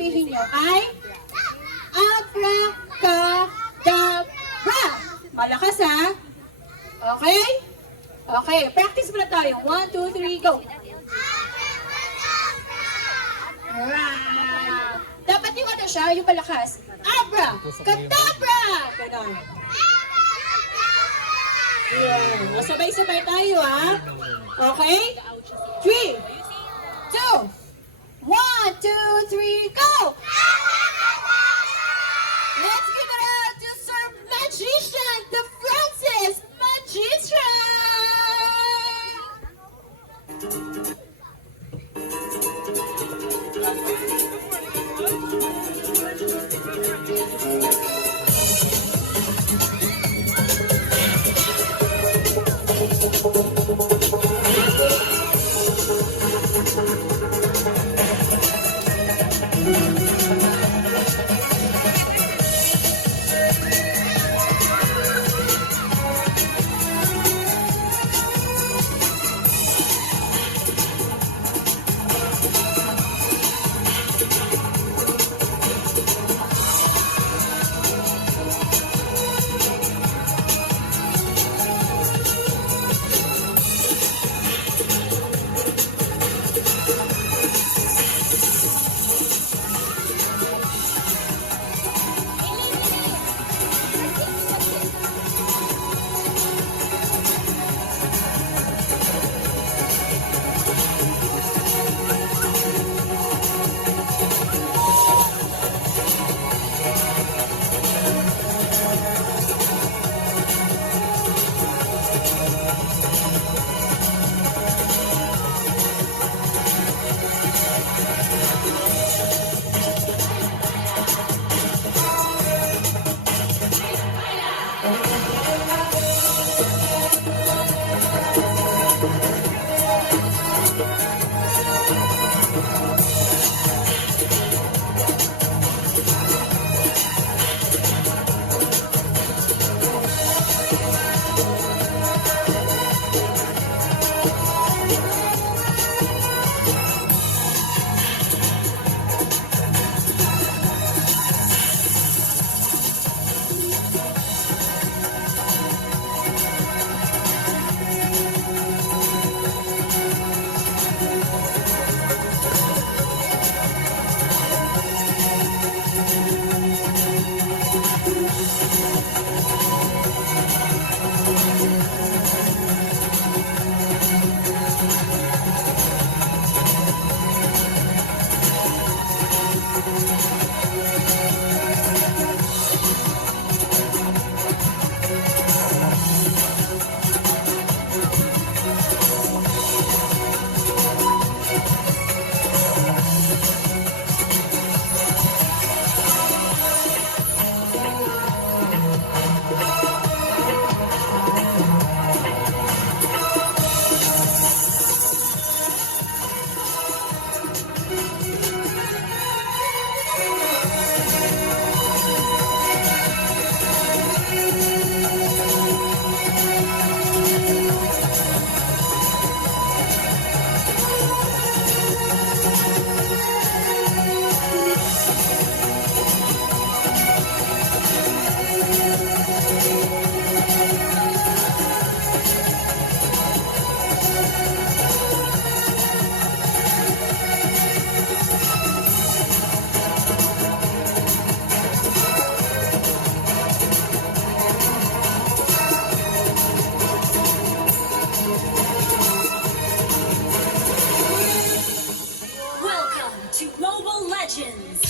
sasabihin nyo ay abracadabra. Malakas ha? Okay? Okay, practice muna tayo. 1, 2, 3, go! Dapat yung ano siya, yung malakas. Abracadabra! Ganon. Yeah. O, sabay-sabay tayo, ha? Okay? 3, 2, 1, 2, 3, go! Let's give it out to Sir Magician, the Francis Magician! Welcome to Mobile Legends!